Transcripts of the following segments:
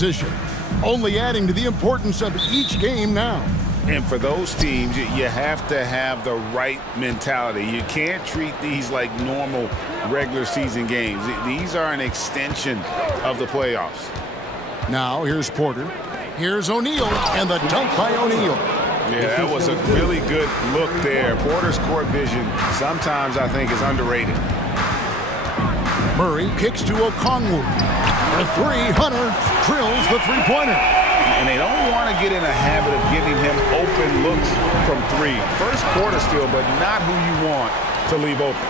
position, only adding to the importance of each game now. And for those teams, you have to have the right mentality. You can't treat these like normal regular season games. These are an extension of the playoffs. Now here's Porter. Here's O'Neal, and the dunk by O'Neal. Yeah, that was a really good look there. Porter's court vision sometimes I think is underrated. Murray kicks to Okongwu. The three, Hunter drills the three-pointer. And they don't want to get in a habit of giving him open looks from three. First quarter steal, but not who you want to leave open.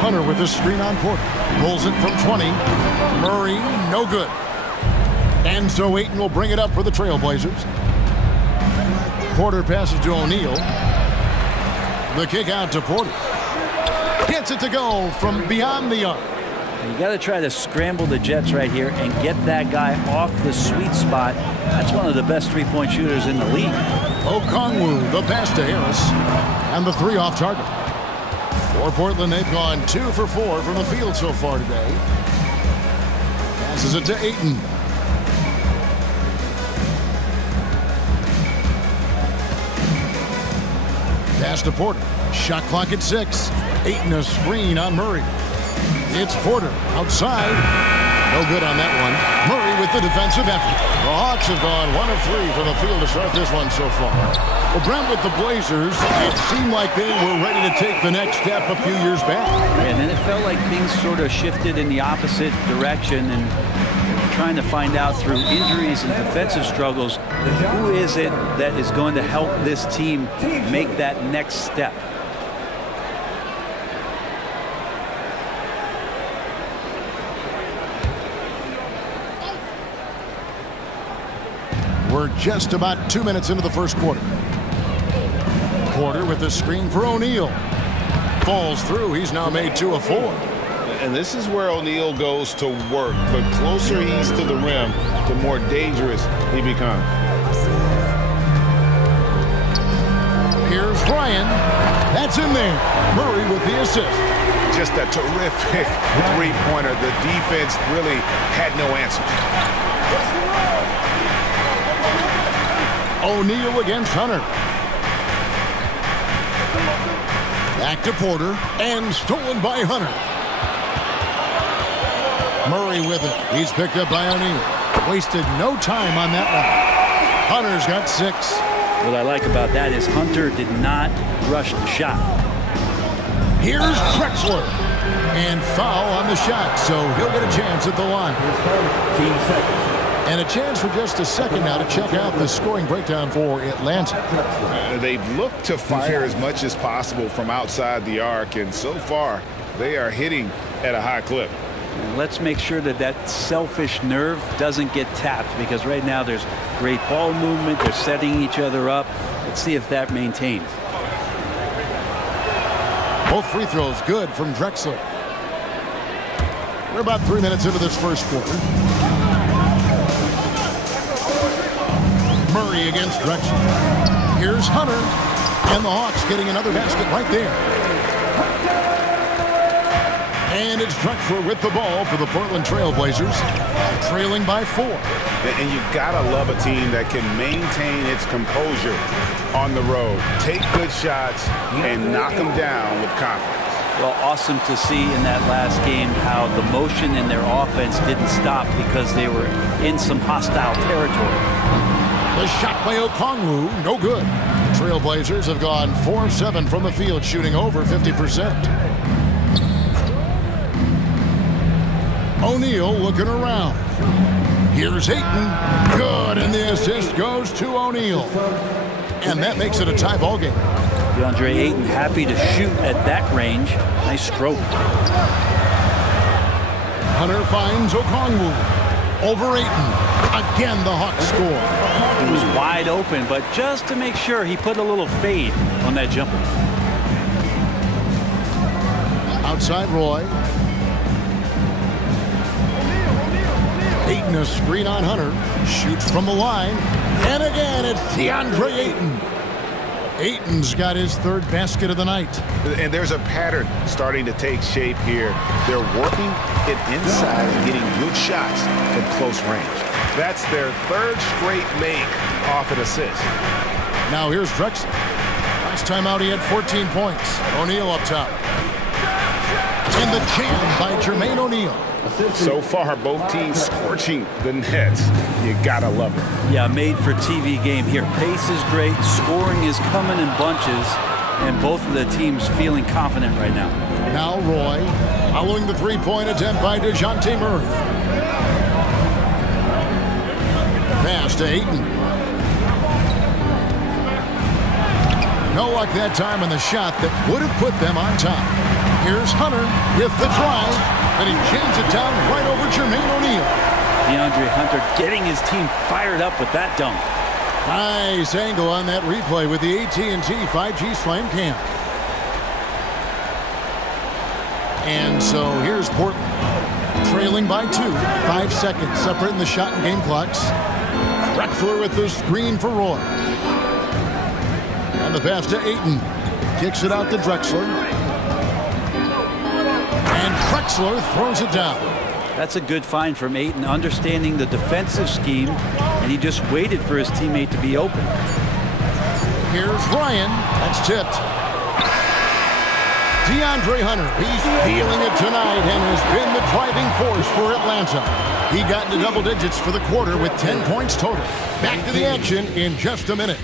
Hunter with a screen on Porter. Pulls it from 20. Murray, no good. And so Ayton will bring it up for the Trailblazers. Porter passes to O'Neal. The kick out to Porter. Gets it to go from beyond the arc. You got to try to scramble the Jets right here and get that guy off the sweet spot. That's one of the best three-point shooters in the league. Okongwu, the pass to Harris. And the three off target. For Portland, they've gone 2 for 4 from the field so far today. Passes it to Ayton. Pass to Porter. Shot clock at 6. Ayton a screen on Murray. It's Porter outside. No good on that one. Murray with the defensive effort. The Hawks have gone 1 of 3 from the field to start this one so far. Well, Brent, with the Blazers, it seemed like they were ready to take the next step a few years back. And then it felt like things sort of shifted in the opposite direction, and trying to find out through injuries and defensive struggles, who is it that is going to help this team make that next step? We're just about 2 minutes into the first quarter. Porter with the screen for O'Neal. Falls through. He's now made 2 of 4. And this is where O'Neal goes to work. The closer he's to the rim, the more dangerous he becomes. Here's Ryan. That's in there. Murray with the assist. Just a terrific three-pointer. The defense really had no answer. O'Neal against Hunter. Back to Porter, and stolen by Hunter. Murray with it. He's picked up by O'Neal. Wasted no time on that one. Hunter's got 6. What I like about that is Hunter did not rush the shot. Here's Drexler. And foul on the shot, so he'll get a chance at the line. 15 seconds. And a chance for just a second now to check out the scoring breakdown for Atlanta. They've looked to fire as much as possible from outside the arc, and so far they are hitting at a high clip. And let's make sure that that selfish nerve doesn't get tapped, because right now there's great ball movement. They're setting each other up. Let's see if that maintains. Both free throws good from Drexler. We're about 3 minutes into this first quarter. Murray against Drexler. Here's Hunter. And the Hawks getting another basket right there. And it's Drexler with the ball for the Portland Trailblazers. Trailing by 4. And you gotta love a team that can maintain its composure on the road. Take good shots and knock them down with confidence. Well, awesome to see in that last game how the motion in their offense didn't stop because they were in some hostile territory. The shot by Okongwu, no good. The Trailblazers have gone 4 of 7 from the field, shooting over 50%. O'Neal looking around. Here's Ayton. Good, and the assist goes to O'Neal. And that makes it a tie ball game. DeAndre Ayton happy to shoot at that range. Nice stroke. Hunter finds Okongwu. Over Ayton. Again, the Hawks score. He was wide open, but just to make sure, he put a little fade on that jumper. Outside Roy. Ayton a screen on Hunter. Shoots from the line. And again, it's DeAndre Ayton. Ayton's got his third basket of the night. And there's a pattern starting to take shape here. They're working it inside and getting good shots from close range. That's their third straight make off an assist. Now here's Drexler. Last time out he had 14 points. O'Neal up top. And the jam by Jermaine O'Neal. So far, both teams scorching the nets. You gotta love it. Yeah, made for TV game here. Pace is great. Scoring is coming in bunches. And both of the teams feeling confident right now. Now Roy, following the three-point attempt by DeJounte Murray. Pass to Ayton. No luck that time on the shot that would have put them on top. Here's Hunter with the drive, and he jams it down right over Jermaine O'Neal. DeAndre Hunter getting his team fired up with that dunk. Nice angle on that replay with the AT&T 5G Slam Cam. And so here's Portland, trailing by 2. 5 seconds separating the shot and game clocks. Drexler with the screen for Roy. And the pass to Ayton. Kicks it out to Drexler. And Drexler throws it down. That's a good find from Ayton, understanding the defensive scheme, and he just waited for his teammate to be open. Here's Ryan. That's tipped. DeAndre Hunter, he's feeling it tonight and has been the driving force for Atlanta. He got into double digits for the quarter with 10 points total. Back to the action in just a minute.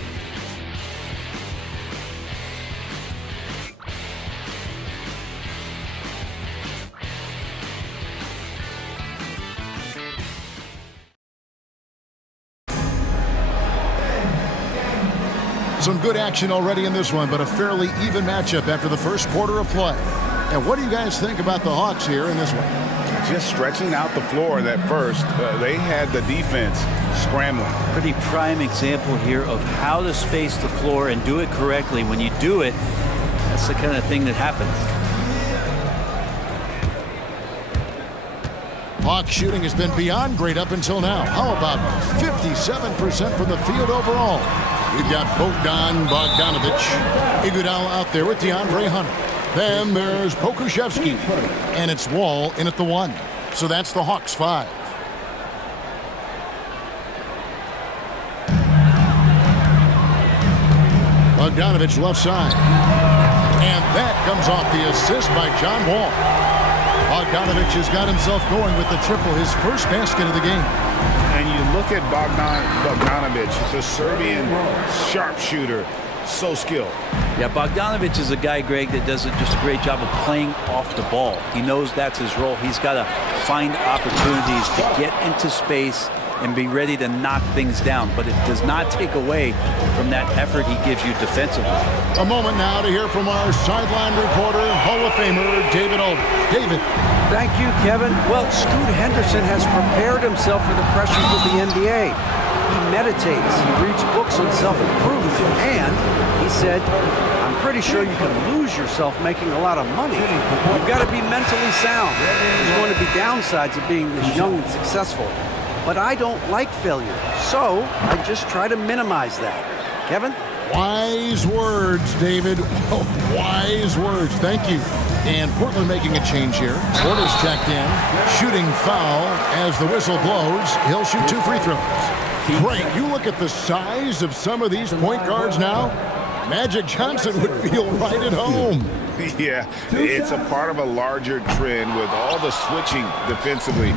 Some good action already in this one, but a fairly even matchup after the first quarter of play. And what do you guys think about the Hawks here in this one? Just stretching out the floor that first. They had the defense scrambling. Pretty prime example here of how to space the floor and do it correctly. When you do it, that's the kind of thing that happens. Hawks shooting has been beyond great up until now. How about 57% from the field overall? We've got Bogdanovich, Iguodala out there with DeAndre Hunter. Then there's Pokusevski, and it's Wall in at the 1. So that's the Hawks 5. Bogdanovich left side. And that comes off the assist by John Wall. Bogdanovich has got himself going with the triple, his first basket of the game. And you look at Bogdanovich, the Serbian sharpshooter, so skilled. Yeah, Bogdanovich is a guy, Greg, that does just a great job of playing off the ball. He knows that's his role. He's got to find opportunities to get into space and be ready to knock things down. But it does not take away from that effort he gives you defensively. A moment now to hear from our sideline reporter, Hall of Famer David Aldridge. David. Thank you, Kevin. Well, Scoot Henderson has prepared himself for the pressures of the NBA. He meditates, he reads books on self-improvement, and he said, I'm pretty sure you can lose yourself making a lot of money. You've got to be mentally sound. There's going to be downsides of being this young and successful. But I don't like failure, so I just try to minimize that. Kevin? Wise words, David. Oh, wise words. Thank you. And Portland making a change here. Porter's checked in. Shooting foul as the whistle blows. He'll shoot 2 free throws. Great. You look at the size of some of these point guards now. Magic Johnson would feel right at home. Yeah, it's a part of a larger trend with all the switching defensively.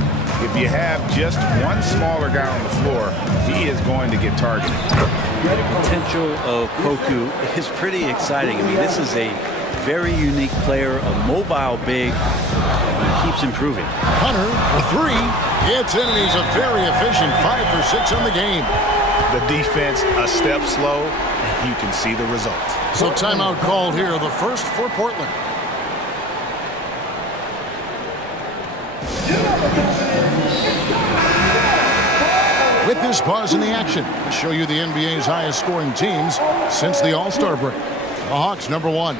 If you have just one smaller guy on the floor, he is going to get targeted. The potential of Poku is pretty exciting. I mean, this is a very unique player, a mobile big. He keeps improving. Hunter for 3. It's in, and he's a very efficient 5 for 6 on the game. The defense a step slow, and you can see the results. So timeout called here, the first for Portland. With this pause in the action, we'll show you the NBA's highest scoring teams since the All-Star break. The Hawks, number 1.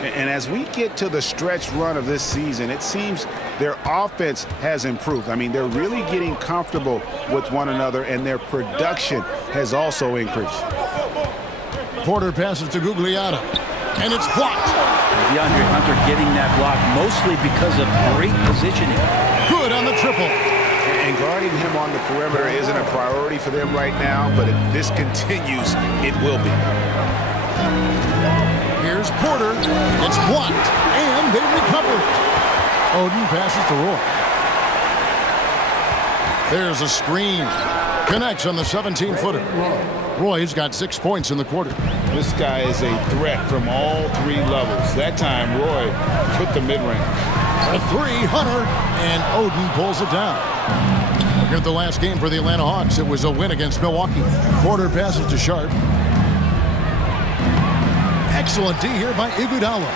And as we get to the stretch run of this season, it seems their offense has improved. I mean, they're really getting comfortable with one another, and their production has also increased. Porter passes to Gugliotta, and it's blocked. DeAndre Hunter getting that block mostly because of great positioning. Good on the triple. And guarding him on the perimeter isn't a priority for them right now, but if this continues, it will be. Here's Porter. It's blocked, and they recover it. Oden passes to Roy. There's a screen. Connects on the 17-footer. Roy's got 6 points in the quarter. This guy is a threat from all 3 levels. That time, Roy put the mid-range. A 3, Hunter, and Oden pulls it down. Look at the last game for the Atlanta Hawks. It was a win against Milwaukee. Porter passes to Sharp. Excellent D here by Iguodala.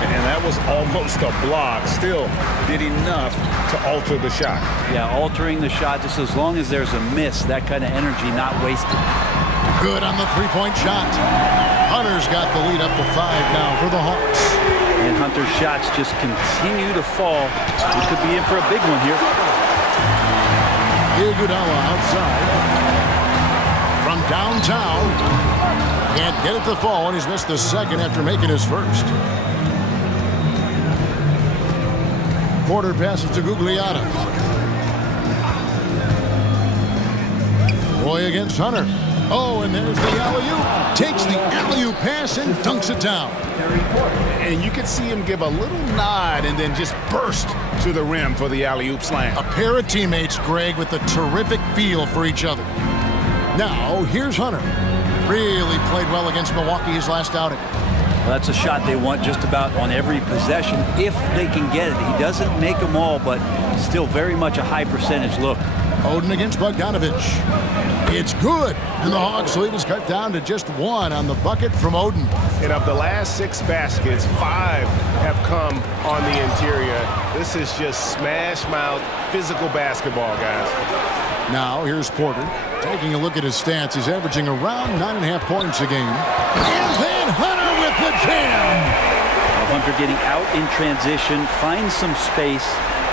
And that was almost a block. Still did enough to alter the shot. Yeah, altering the shot just as long as there's a miss. That kind of energy not wasted. Good on the three-point shot. Hunter's got the lead up to 5 now for the Hawks. And Hunter's shots just continue to fall. He could be in for a big one here. Iguodala outside. From downtown. Can't get it to fall, and he's missed the second after making his first. Porter passes to Gugliotta. Roy against Hunter. Oh, and there's the alley-oop. Takes the alley-oop pass and dunks it down. And you can see him give a little nod and then just burst to the rim for the alley-oop slam. A pair of teammates, Greg, with a terrific feel for each other. Now, here's Hunter. Really played well against Milwaukee his last outing. Well, that's a shot they want just about on every possession if they can get it. He doesn't make them all, but still very much a high percentage look. Oden against Bogdanovich. It's good, and the Hawks' lead is cut down to just 1 on the bucket from Oden. And of the last 6 baskets, 5 have come on the interior. This is just smash-mouth physical basketball, guys. Now, here's Porter. Taking a look at his stats, he's averaging around 9.5 points a game. And then Hunter with the jam! Well, Hunter getting out in transition, finds some space,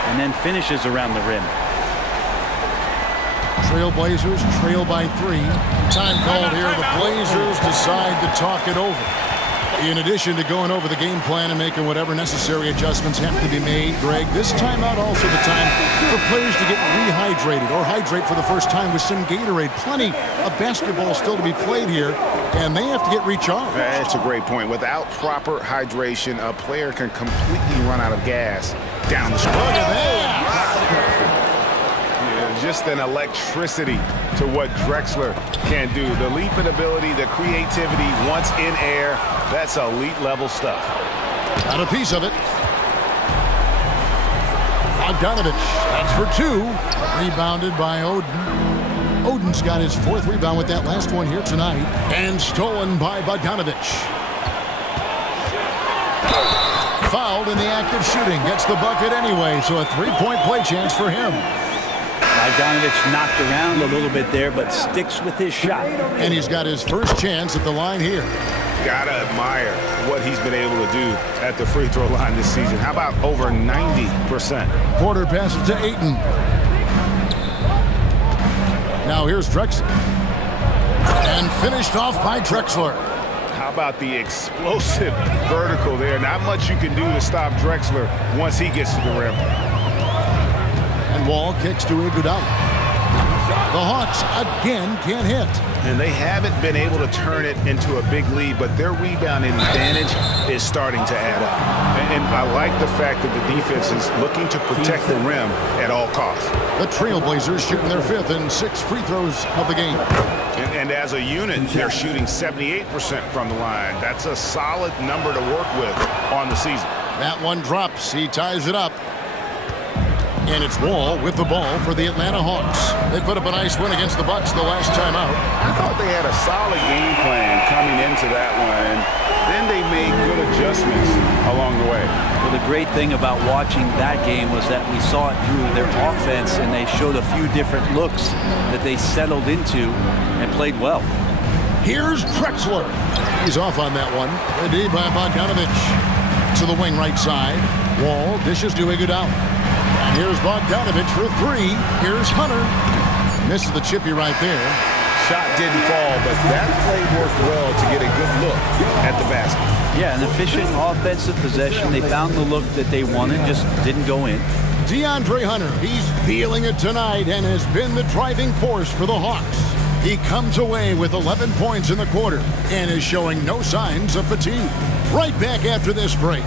and then finishes around the rim. Trailblazers trail by 3. Time called here. The Blazers decide to talk it over. In addition to going over the game plan and making whatever necessary adjustments have to be made, Greg, this timeout also the time for players to get rehydrated or hydrate for the first time with some Gatorade. Plenty of basketball still to be played here, and they have to get recharged. That's a great point. Without proper hydration, a player can completely run out of gas down the stretch. Look at that! Just an electricity to what Drexler can do. The leaping ability, the creativity once in air, that's elite level stuff. Got a piece of it. Bogdanovich, that's for 2. Rebounded by Oden. Oden's got his 4th rebound with that last one here tonight. And stolen by Bogdanovich. Fouled in the act of shooting. Gets the bucket anyway, so a 3-point play chance for him. Bogdanovich knocked around a little bit there, but sticks with his shot. And he's got his first chance at the line here. Gotta admire what he's been able to do at the free throw line this season. How about over 90%? Porter passes to Ayton. Now here's Drexler. And finished off by Drexler. How about the explosive vertical there? Not much you can do to stop Drexler once he gets to the rim. And Wall kicks to Iguodala. The Hawks again can't hit. And they haven't been able to turn it into a big lead, but their rebounding advantage is starting to add up. And I like the fact that the defense is looking to protect the rim at all costs. The Trailblazers shooting their 5th and 6 free throws of the game. And as a unit, they're shooting 78% from the line. That's a solid number to work with on the season. That one drops. He ties it up. And it's Wall with the ball for the Atlanta Hawks. They put up a nice win against the Bucks the last time out. I thought they had a solid game plan coming into that one. Then they made good adjustments along the way. Well, the great thing about watching that game was that we saw it through their offense, and they showed a few different looks that they settled into and played well. Here's Drexler. He's off on that one. A D by Bogdanovich. To the wing right side. Wall dishes to Iguodala. And here's Bogdanovich for 3. Here's Hunter. Misses the chippy right there. shot didn't fall, but that play worked well to get a good look at the basket. Yeah, an efficient offensive possession. They found the look that they wanted, just didn't go in. DeAndre Hunter, he's feeling it tonight and has been the driving force for the Hawks. He comes away with 11 points in the quarter and is showing no signs of fatigue. Right back after this break.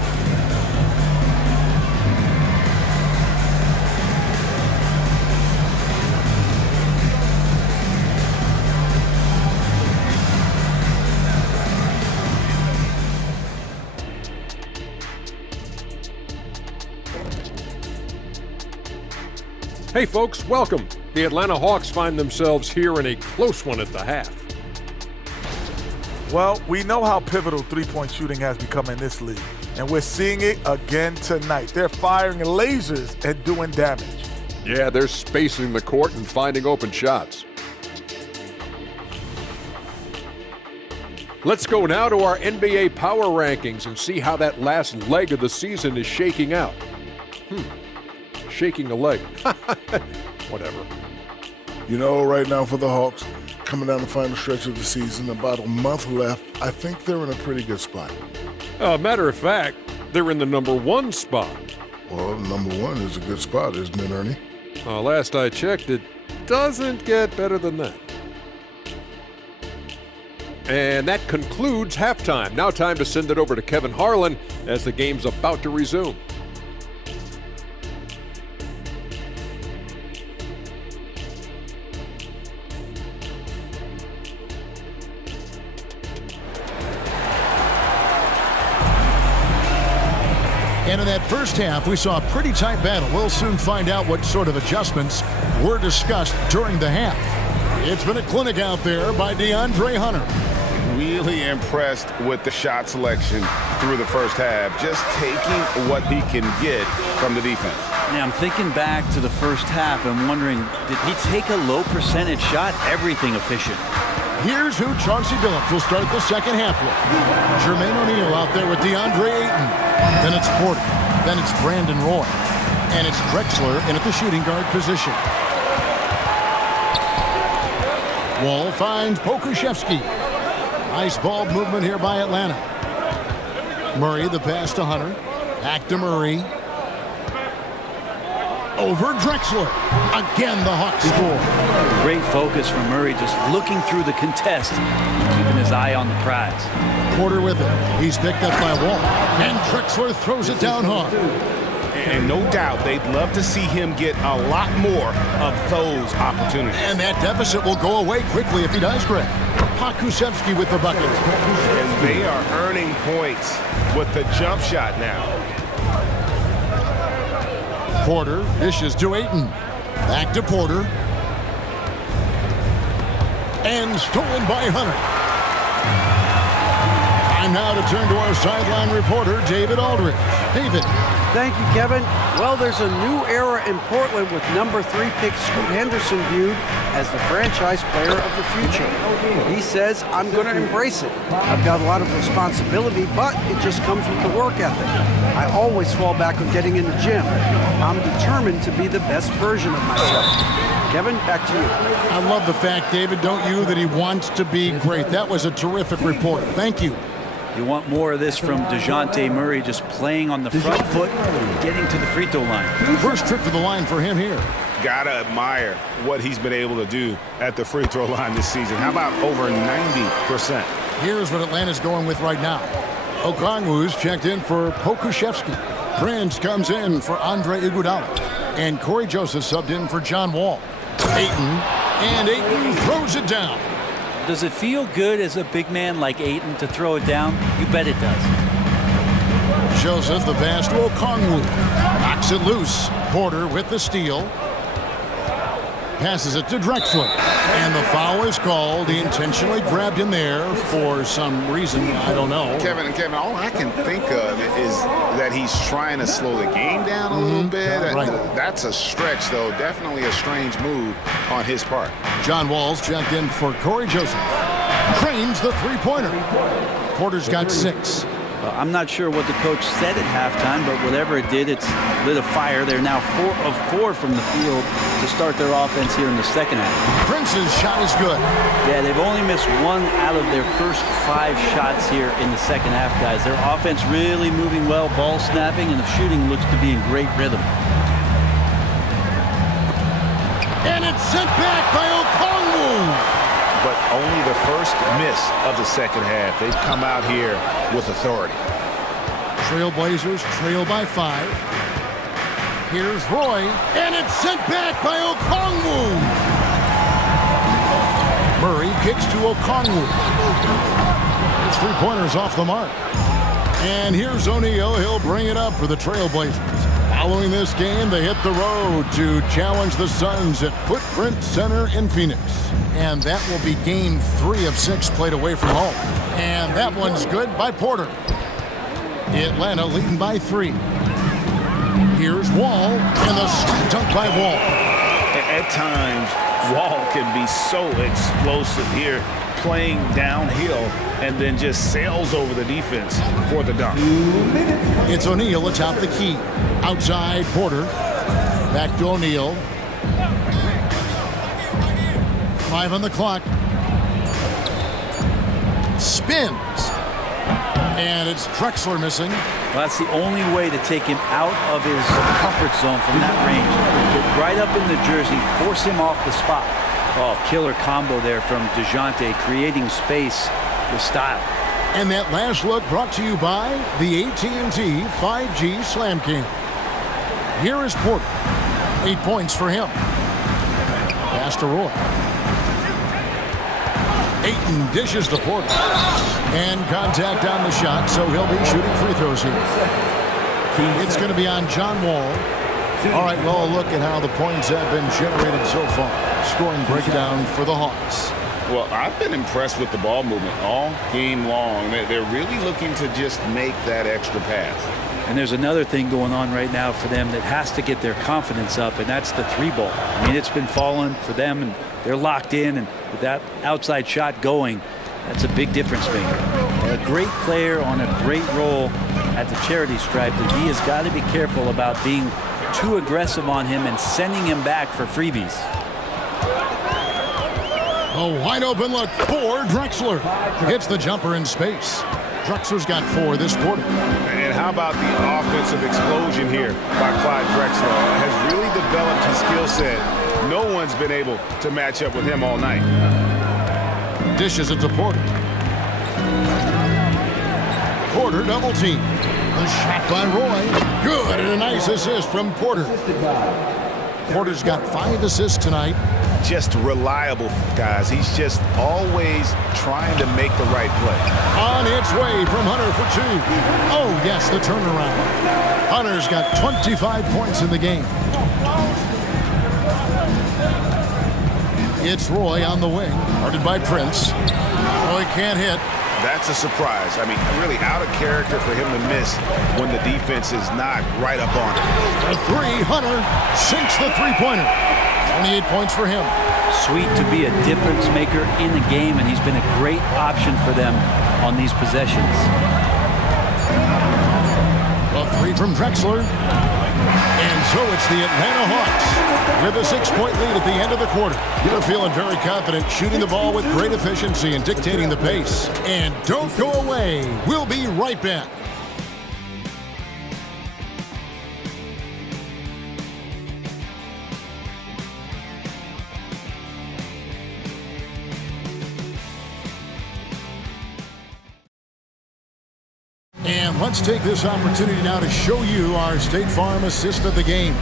Hey folks, welcome. The Atlanta Hawks find themselves here in a close one at the half. Well, we know how pivotal three-point shooting has become in this league, and we're seeing it again tonight. They're firing lasers and doing damage. Yeah, they're spacing the court and finding open shots. Let's go now to our NBA power rankings and see how that last leg of the season is shaking out. Shaking a leg. Whatever. You know, right now for the Hawks, coming down the final stretch of the season, about a month left, I think they're in a pretty good spot. Matter of fact, they're in the #1 spot. Well, #1 is a good spot, isn't it, Ernie? Last I checked, it doesn't get better than that. And that concludes halftime. Now time to send it over to Kevin Harlan as the game's about to resume. And in that first half, we saw a pretty tight battle. We'll soon find out what sort of adjustments were discussed during the half. It's been a clinic out there by DeAndre Hunter. Really impressed with the shot selection through the first half, just taking what he can get from the defense. Yeah, I'm thinking back to the first half and wondering, did he take a low percentage shot? Everything efficient. Here's who Chauncey Billups will start the second half with. Jermaine O'Neal out there with DeAndre Ayton. Then it's Porter. Then it's Brandon Roy. And it's Drexler in at the shooting guard position. Wall finds Pokusevski. Nice ball movement here by Atlanta. Murray, the pass to Hunter. Back to Murray. Over Drexler. Again, the Hawks score. Great focus from Murray, just looking through the contest, keeping his eye on the prize. Porter with it. He's picked up by Wall. And Drexler throws it down hard. And no doubt they'd love to see him get a lot more of those opportunities. And that deficit will go away quickly if he does, Greg. Pokusevski with the bucket. And they are earning points with the jump shot now. Porter dishes to Ayton. Back to Porter. And stolen by Hunter. Time now to turn to our sideline reporter, David Aldridge. David. Thank you, Kevin. Well, there's a new era in Portland with #3 pick Scoot Henderson viewed as the franchise player of the future. He says, I'm going to embrace it. I've got a lot of responsibility, but it just comes with the work ethic. I always fall back on getting in the gym. I'm determined to be the best version of myself. Kevin, back to you. I love the fact, David, don't you, that he wants to be great. That was a terrific report. Thank you. You want more of this from DeJounte Murray, just playing on the front foot, getting to the free throw line. First trip to the line for him here. Gotta admire what he's been able to do at the free throw line this season. How about over 90%? Here's what Atlanta's going with right now. Okongwu's checked in for Pokusevski. Prince comes in for Andre Iguodala. And Corey Joseph subbed in for John Wall. Ayton throws it down. Does it feel good as a big man like Ayton to throw it down? You bet it does. Joseph, the pass to Okongwu. Knocks it loose. Porter with the steal. Passes it to Drexler. And the foul is called. He intentionally grabbed him there for some reason. I don't know. Kevin, all I can think of is that he's trying to slow the game down a little bit. Yeah, right. That's a stretch, though. Definitely a strange move on his part. John Wall's checked in for Corey Joseph. Drains the three-pointer. Porter's got 6. I'm not sure what the coach said at halftime, but whatever it did, it's lit a fire. They're now 4 of 4 from the field to start their offense here in the second half. Prince's shot is good. Yeah, they've only missed 1 out of their first 5 shots here in the second half, guys. Their offense really moving well, ball snapping, and the shooting looks to be in great rhythm. And it's sent back by Okongwu. But only the first miss of the second half. They've come out here with authority. Trailblazers trail by 5. Here's Roy, and it's sent back by Okongwu. Murray kicks to Okongwu. His three-pointer's off the mark. And here's O'Neal. He'll bring it up for the Trailblazers. Following this game, they hit the road to challenge the Suns at Footprint Center in Phoenix. And that will be game 3 of 6 played away from home. And that one's good by Porter. Atlanta leading by 3. Here's Wall, and the slam dunk by Wall. At times, Wall can be so explosive here, playing downhill, and then just sails over the defense for the dunk. It's O'Neal atop the key. Outside, Porter. Back to O'Neal. 5 on the clock. Spins. And it's Drexler missing. Well, that's the only way to take him out of his comfort zone from that range. Get right up in the jersey, force him off the spot. Oh, killer combo there from DeJounte, creating space with style. And that last look brought to you by the AT&T 5G Slam King. Here is Porter. 8 points for him. Pass to Roy. Ayton dishes to Porter. And contact on the shot, so he'll be shooting free throws here. It's going to be on John Wall. All right, well, look at how the points have been generated so far. Scoring breakdown for the Hawks. Well, I've been impressed with the ball movement all game long. They're really looking to just make that extra pass. And there's another thing going on right now for them that has to get their confidence up, and that's the 3-ball. I mean, it's been falling for them, and they're locked in, and with that outside shot going, that's a big difference maker. A great player on a great role at the charity stripe, that he has got to be careful about being too aggressive on him and sending him back for freebies. A wide open look for Drexler. Hits the jumper in space. Drexler's got 4 this quarter. And how about the offensive explosion here by Clyde Drexler? Has really developed his skill set. No one's been able to match up with him all night. Dishes it to Porter. Porter double team. A shot by Roy. Good, and a nice assist from Porter. Porter's got 5 assists tonight. Just reliable, guys. He's just always trying to make the right play. On its way from Hunter for 2. Oh, yes, the turnaround. Hunter's got 25 points in the game. It's Roy on the wing, guarded by Prince. Roy can't hit. That's a surprise. I mean, really out of character for him to miss when the defense is not right up on him. For 3, Hunter sinks the three-pointer. 28 points for him. Sweet to be a difference maker in the game, and he's been a great option for them on these possessions. A 3 from Drexler. And so it's the Atlanta Hawks with a 6-point lead at the end of the quarter. They're feeling very confident, shooting the ball with great efficiency and dictating the pace. And don't go away. We'll be right back. And let's take this opportunity now to show you our State Farm assist of the game.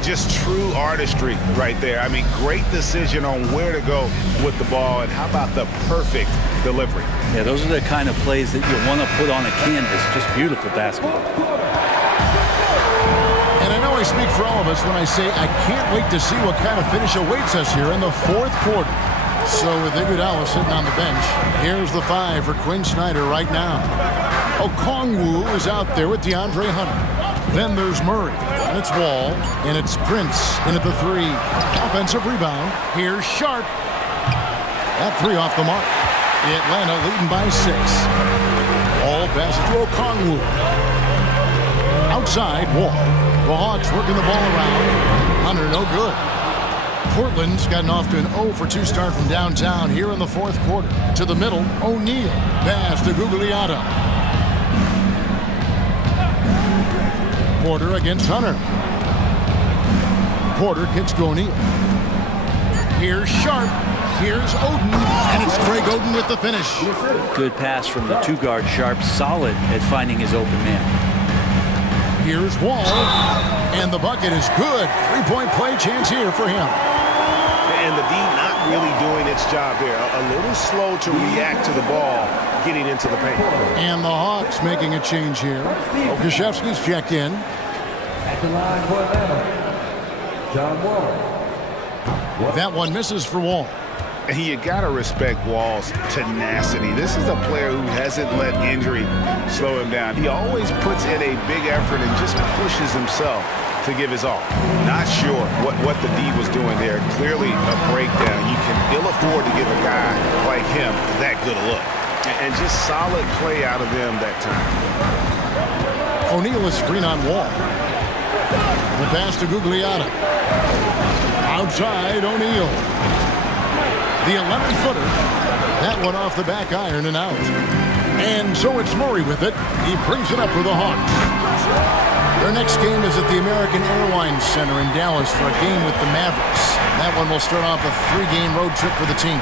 Just true artistry right there. I mean, great decision on where to go with the ball, and how about the perfect delivery? Yeah, those are the kind of plays that you want to put on a canvas. Just beautiful basketball. And I know I speak for all of us when I say I can't wait to see what kind of finish awaits us here in the 4th quarter. So with Iguodala sitting on the bench, here's the 5 for Quinn Snyder right now. Okongwu is out there with DeAndre Hunter. Then there's Murray, and it's Wall, and it's Prince in at the 3. Offensive rebound. Here's Sharp. That 3 off the mark. Atlanta leading by 6. Ball passes to Okongwu. Outside, Wall. The Hawks working the ball around. Hunter, no good. Portland's gotten off to an 0-for-2 start from downtown here in the fourth quarter. To the middle, O'Neal. Pass to Gugliotta. Porter against Hunter. Porter kicks to O'Neal. Here's Sharp. Here's Oden. And it's Greg Oden with the finish. Good pass from the two-guard. Sharp, solid at finding his open man. Here's Wall. And the bucket is good. Three-point play chance here for him. And the D not really doing its job there. A little slow to react to the ball getting into the paint. And the Hawks making a change here. Okashevsky's checked in. At the line for Atlanta, John Wall. That one misses for Wall. And you got to respect Wall's tenacity. This is a player who hasn't let injury slow him down. He always puts in a big effort and just pushes himself to give his all. Not sure what the D was doing there. Clearly a breakdown. You can ill afford to give a guy like him that good a look. And just solid play out of them that time. O'Neal is screen on Wall. The pass to Gugliotta. Outside, O'Neal. The 11-footer. That one off the back iron and out. And so it's Murray with it. He brings it up for the Hawks. Their next game is at the American Airlines Center in Dallas for a game with the Mavericks. That one will start off a 3-game road trip for the team.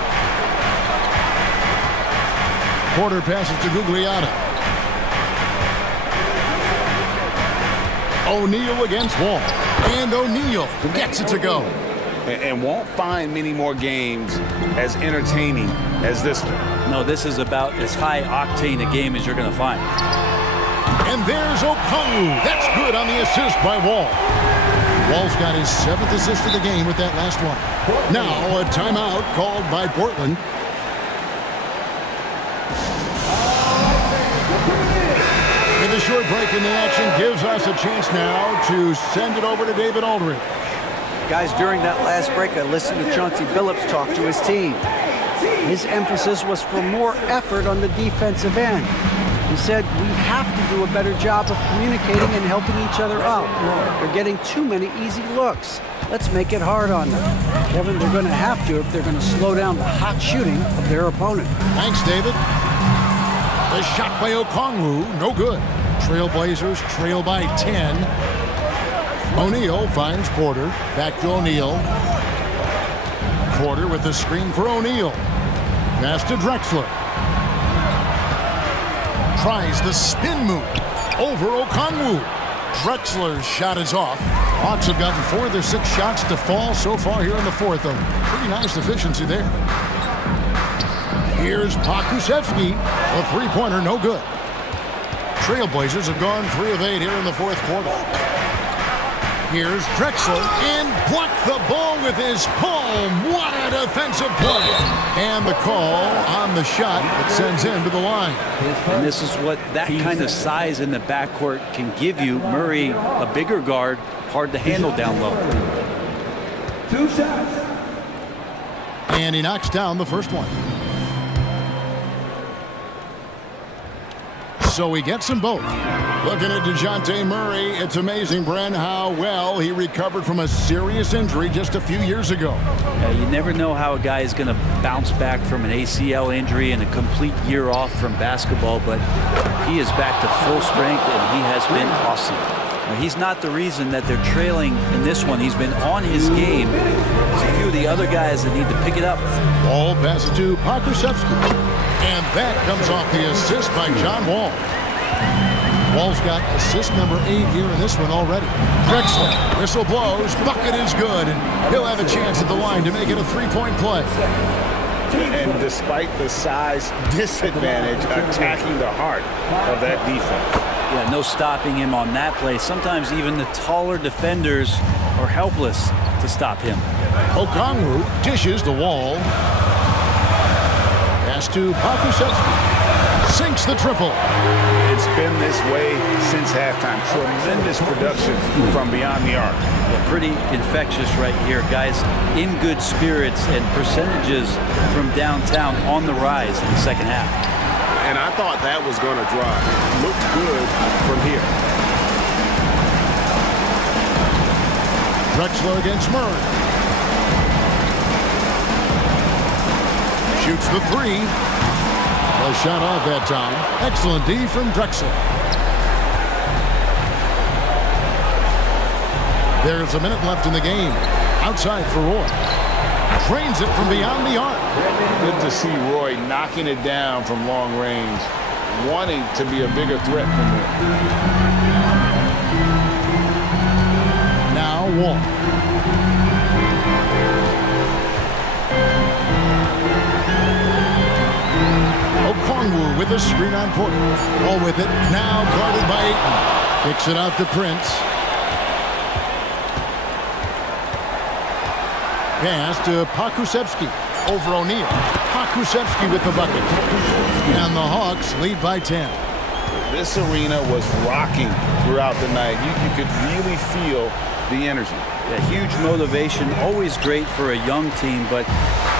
Porter passes to Gugliotta. O'Neal against Wall. And O'Neal gets it to go. And won't find many more games as entertaining as this one. No, this is about as high octane a game as you're going to find. And there's Okongwu. That's good on the assist by Wall. Wall's got his 7th assist of the game with that last one. Now a timeout called by Portland. With a short break in the action gives us a chance now to send it over to David Aldridge. Guys, during that last break, I listened to Chauncey Billups talk to his team. His emphasis was for more effort on the defensive end. He said, we have to do a better job of communicating and helping each other out. They're getting too many easy looks. Let's make it hard on them. Kevin, they're going to have to if they're going to slow down the hot shooting of their opponent. Thanks, David. The shot by Okongwu, no good. Trailblazers trail by 10. O'Neal finds Porter. Back to O'Neal. Porter with the screen for O'Neal. Pass to Drexler. Tries the spin move over Okongwu. Drexler's shot is off. Hawks have gotten 4 of their 6 shots to fall so far here in the fourth. A pretty nice efficiency there. Here's Pokusevski. A three-pointer, no good. Trailblazers have gone 3 of 8 here in the fourth quarter. Here's Drexler and blocked the ball with his palm. What a defensive play. And the call on the shot that sends him to the line. And this is what that kind of size in the backcourt can give you. Murray, a bigger guard, hard to handle down low. 2 shots. And he knocks down the first one. So he gets them both. Looking at DeJounte Murray, it's amazing, Bren, how well he recovered from a serious injury just a few years ago. You never know how a guy is going to bounce back from an ACL injury and a complete year off from basketball, but he is back to full strength, and he has been awesome. Now, he's not the reason that they're trailing in this one. He's been on his game. There's a few of the other guys that need to pick it up. Ball passes to Pokusevski. And that comes off the assist by John Wall. Wall's got assist number 8 here in this one already. Drexler, whistle blows, bucket is good, and he'll have a chance at the line to make it a 3-point play. And despite the size disadvantage, attacking the heart of that defense. Yeah, no stopping him on that play. Sometimes even the taller defenders are helpless to stop him. Okongwu dishes the Wall. Pass to Pokusevski. Sinks the triple. It's been this way since halftime. Tremendous production from beyond the arc. Yeah, pretty infectious right here. Guys in good spirits and percentages from downtown on the rise in the second half. and I thought that was going to drop. Looked good from here. Drexler against Murray. Shoots the three. A shot off that time. Excellent D from Drexler. There's a minute left in the game. Outside for Roy. Drains it from beyond the arc. Good to see Roy knocking it down from long range, wanting to be a bigger threat from there. Now Wall. Okongwu with a screen on Porter. Wall with it. Now guarded by Ayton. Kicks it out to Prince. Pass to Pokusevski over O'Neal. Pokusevski with the bucket. And the Hawks lead by 10. This arena was rocking throughout the night. You could really feel the energy. Yeah, huge motivation, always great for a young team, but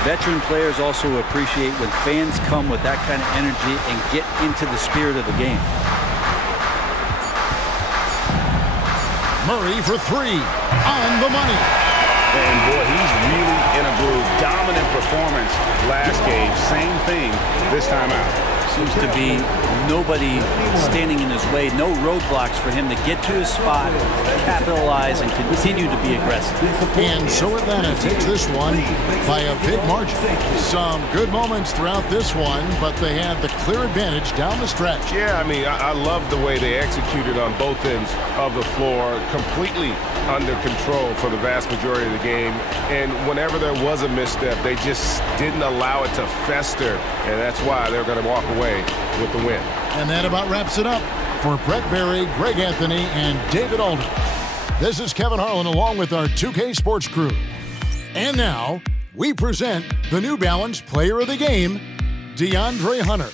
veteran players also appreciate when fans come with that kind of energy and get into the spirit of the game. Murray for three. On the money. And boy, he's really in a groove. Dominant performance last game. Same thing this time out. Seems to be nobody standing in his way. No roadblocks for him to get to his spot, capitalize, and continue to be aggressive. And so Atlanta takes this one by a big margin. Some good moments throughout this one, but they had the clear advantage down the stretch. Yeah, I mean, I love the way they executed on both ends of the floor. Completely under control for the vast majority of the game. And whenever there was a misstep, they just didn't allow it to fester. And that's why they're going to walk away with the win. And that about wraps it up for Brett Berry, Greg Anthony, and David Alden. This is Kevin Harlan along with our 2K Sports crew. And now, we present the New Balance Player of the Game, DeAndre Hunter.